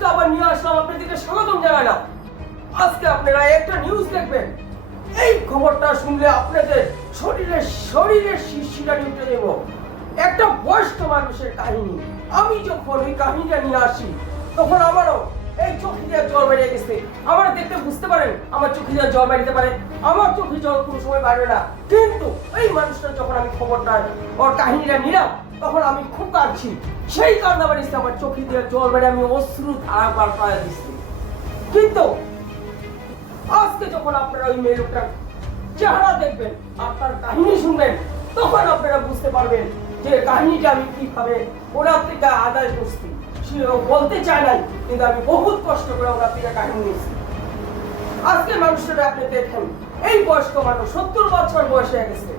আজকে আবার নিয়ে আসলাম আপনাদেরকে স্বাগতম জানালাম। আজকে আপনারা একটা নিউজ দেখবেন। এই খবরটা শুনলে আপনাদের শরীরের শিরশিরানি উঠে যাব। একটা বয়স্ক মানুষের কাহিনী। আমি যখন ওই কাহিনীটা নিয়ে আসি তখন আমারও এই চোখে দিয়ে জল বেরিয়ে গেছে। আমার দেখতে বুঝতে পারেন আমার চোখে দিয়ে জল বেরিয়ে পারে, আমার চোখে জল কোনো সময় বাড়বে না, কিন্তু এই মানুষটা যখন আমি খবরটা ওর কাহিনীটা নিলাম তখন আমি খুব কাঁদছি। সেই কান্না বাড়িতে আমার চোখে দিয়ে জল বেড়ে আমি অশ্রু ধারা বার পাড়া দিচ্ছি। কিন্তু আজকে যখন আপনারা ওই মেয়ে লোকটার চেহারা দেখবেন, আপনার কাহিনী শুনবেন, তখন আপনারা বুঝতে পারবেন যে কাহিনীটা আমি কিভাবে ওনার থেকে আদায় করছি। বলতে চাই নাই, কিন্তু আমি বহুত কষ্ট করে ওনার থেকে কাহিনী নিয়েছি। আজকে মানুষটা আপনি দেখেন, এই বয়স্ক মানুষ 70 বছর বয়স হয়ে গেছে,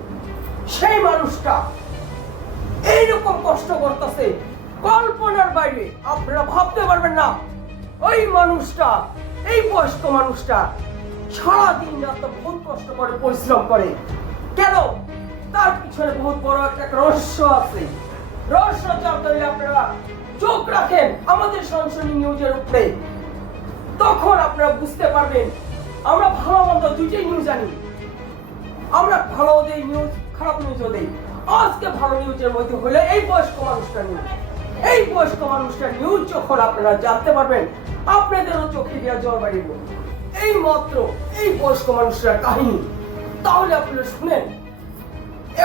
সেই মানুষটা এইরকম কষ্ট করতেছে কল্পনার বাইরে। আপনারা ভাবতে পারবেন না ওই মানুষটা, এই বয়স্ক মানুষটা সারাদিন রাত বহুত কষ্ট করে, পরিশ্রম করে। কেন? তার পিছনে বহুত বড় একটা রহস্য আছে। রহস্য জানতে হলে আপনারা চোখ রাখেন আমাদের সনসনী নিউজের উপরে, তখন আপনারা বুঝতে পারবেন। আমরা ভালো মন্দ দুইটাই নিউজ জানি, আমরা ভালো দেই নিউজ, খারাপ নিউজও দেই। আজকে ভালো নিউজের মধ্যে হলে এই বয়স্ক মানুষটা নিউজ। এই বয়স্ক মানুষটা নিউজ যখন আপনারা জানতে পারবেন, আপনাদেরও চোখে দিয়ে জল বাড়িব। এই মাত্র এই বয়স্ক মানুষটার কাহিনী, তাহলে আপনারা শুনেন।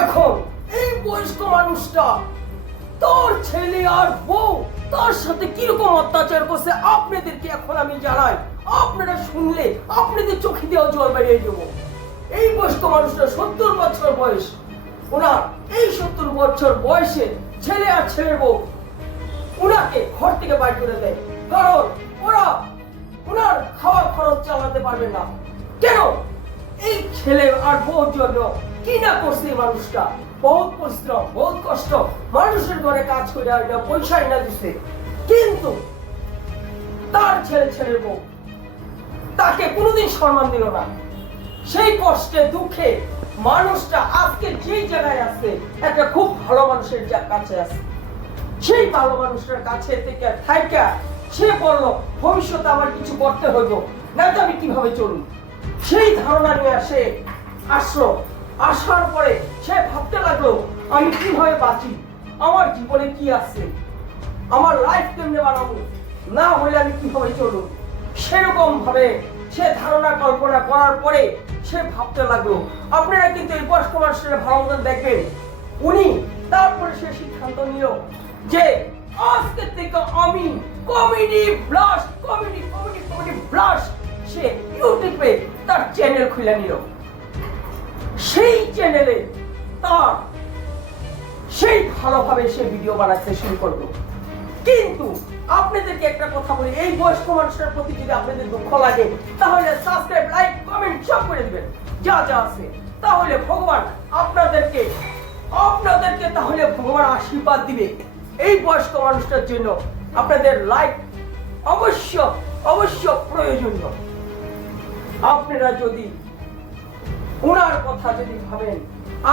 এখন এই বয়স্ক মানুষটা তোর ছেলে আর বউ তার সাথে কিরকম অত্যাচার করছে আপনাদেরকে এখন আমি জানাই। আপনারা শুনলে আপনাদের চোখে দিয়ে জল বেরিয়ে যাবো। এই বয়স্ক মানুষটা 70 বছর বয়স। ওনার এই 70 বছর বয়সে ছেলে আর ছেলের বউ ওনাকে ঘর থেকে বাইর করে দেয়, কারণ ওরা ওনার খাওয়া খরচ চালাতে পারবে না। কেন? এই ছেলে আর বউর জন্য কি না করছে এই মানুষটা। বহুত পরিশ্রম, বহুত কষ্ট, মানুষের ঘরে কাজ করে এটা পয়সা এনে দিচ্ছে, কিন্তু তার ছেলের বউ তাকে কোনোদিন সম্মান দিল না। সেই কষ্টে দুঃখে মানুষটা আজকে যেই জায়গায় আছে, একটা খুব ভালো মানুষের কাছে আছে। সেই ভালো মানুষটার কাছে থেকে থাইকা সে বলল ভবিষ্যতে আমার কিছু করতে হইব, না তো আমি কিভাবে চলুন। সেই ধারণা নিয়ে আসলো। আসার পরে সে ভাবতে লাগলো আমি কিভাবে বাঁচি, আমার জীবনে কি আছে, আমার লাইফ কেমনে বানাবো, না হলে আমি কিভাবে চলুন। সেরকম ভাবে সে ধারণা কল্পনা করার পরে সে ভাবতে লাগলো। আপনারা কিন্তু এই বয়স্ক মানুষের ভালো মতন দেখবেন। উনি তারপরে সে সিদ্ধান্ত নিল যে আজকে থেকে আমি কমেডি ব্লাস্ট সে ইউটিউবে তার চ্যানেল খুলে নিল। সেই চ্যানেলে তার সেই ভালোভাবে সে ভিডিও বানাতে শুরু করলো। কিন্তু আপনাদেরকে একটা কথা বলি, এই বয়স্ক মানুষের প্রতি যদি আপনাদের দুঃখ লাগে তাহলে সাবস্ক্রাইব, লাইক, কমেন্ট সব করে দিবেন যা যা আছে। তাহলে ভগবান আপনাদেরকে তাহলে ভগবান আশীর্বাদ দিবে। এই বয়স্ক মানুষটার জন্য আপনাদের লাইক অবশ্য প্রয়োজনীয়। আপনারা যদি ওনার কথা যদি ভাবেন,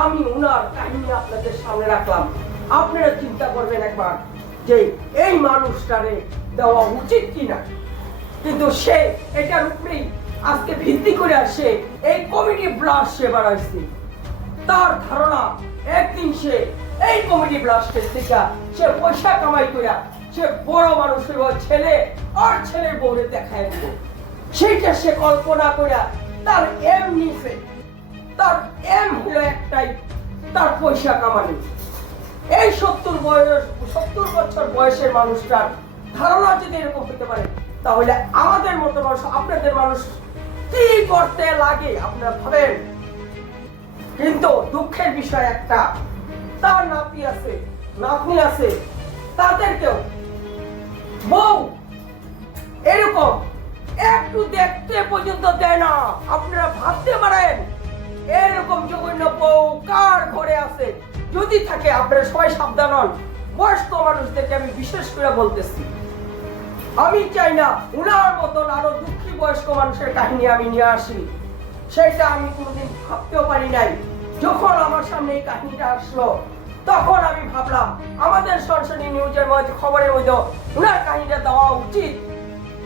আমি ওনার কাহিনী আপনাদের সামনে রাখলাম, আপনারা চিন্তা করবেন একবার যে এই মানুষটারে দেওয়া উচিত কিনা। কিন্তু সে এটার উপরেই আজকে ভিত্তি করে আসে এই কমেডি ব্লাস্ট সে বানাইছে। তার ধারণা একদিন সে এই কমেডি ব্লাস্টের থেকে সে পয়সা কামাই করে সে বড় মানুষের ছেলে আর ছেলের বউরে দেখায় দিল। সেইটা সে কল্পনা করে তার এম নিছে। তার এম হলো একটাই, তার পয়সা কামানো। এই 70 বছর বয়সের মানুষটার ধারণা যদি এরকম হতে পারে, তাহলে আমাদের মতো মানুষ, আপনাদের মানুষ কি করতে লাগে আপনারা ভাবেন। কিন্তু দুঃখের বিষয় একটা, তার নাতনি আছে, তাদেরকেও বউ এরকম একটু দেখতে পর্যন্ত দেয় না। আপনারা ভাবতে পারেন এরকম জঘন্য বউ কার ঘরে আছে? যদি থাকে আপনারা সবাই সাবধান হন। বয়স্ক মানুষদেরকে আমি বিশেষ করে বলতেছি, আমি চাই না উনার মতন আরো দুঃখী বয়স্ক মানুষের কাহিনী আমি নিয়ে আসি। সেটা আমি কোনোদিন ভাবতেও পারি নাই। যখন আমার সামনে এই কাহিনীটা আসলো তখন আমি ভাবলাম আমাদের সনসনী নিউজের মধ্যে খবরের মধ্যে উনার কাহিনীটা দেওয়া উচিত।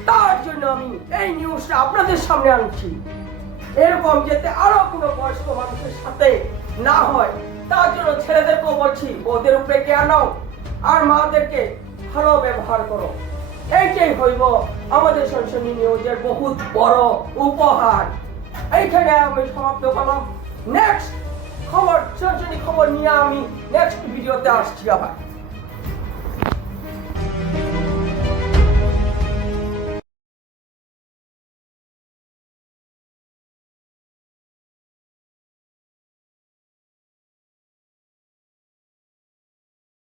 তার জন্য আমি এই নিউজটা আপনাদের সামনে আনছি। এরকম যাতে আরো কোনো বয়স্ক মানুষের সাথে না হয় তার জন্য ছেলেদেরকেও বলছি, ওদের উপরে জ্ঞান নাও আর মাদেরকে ভালো ব্যবহার করো। এইটাই হইব আমাদের সনসনী নিউজের বহুত বড় উপহার। এইখানে আমি সমাপ্ত করলাম। নেক্সট খবর, সনসনী খবর নিয়ে আমি নেক্সট ভিডিওতে আসছি আবার।